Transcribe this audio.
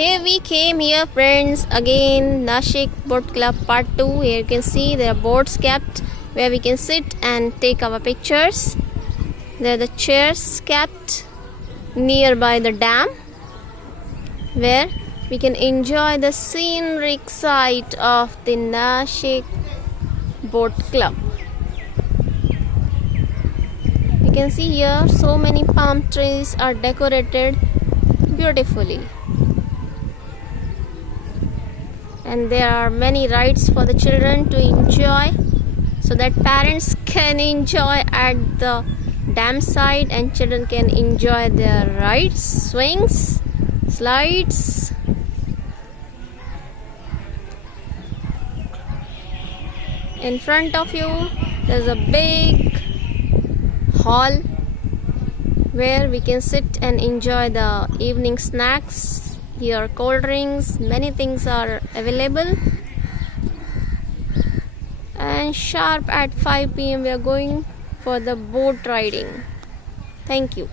Okay, we came here, friends, again Nashik Boat Club Part 2. Here you can see there are boats kept where we can sit and take our pictures. There are the chairs kept nearby the dam where we can enjoy the scenic sight of the Nashik Boat Club. You can see here so many palm trees are decorated beautifully. And there are many rides for the children to enjoy so that parents can enjoy at the dam side and children can enjoy their rides, swings, slides. In front of you there's a big hall where we can sit and enjoy the evening snacks. Here cold drinks, many things are available. And sharp at 5 p.m. we are going for the boat riding. Thank you.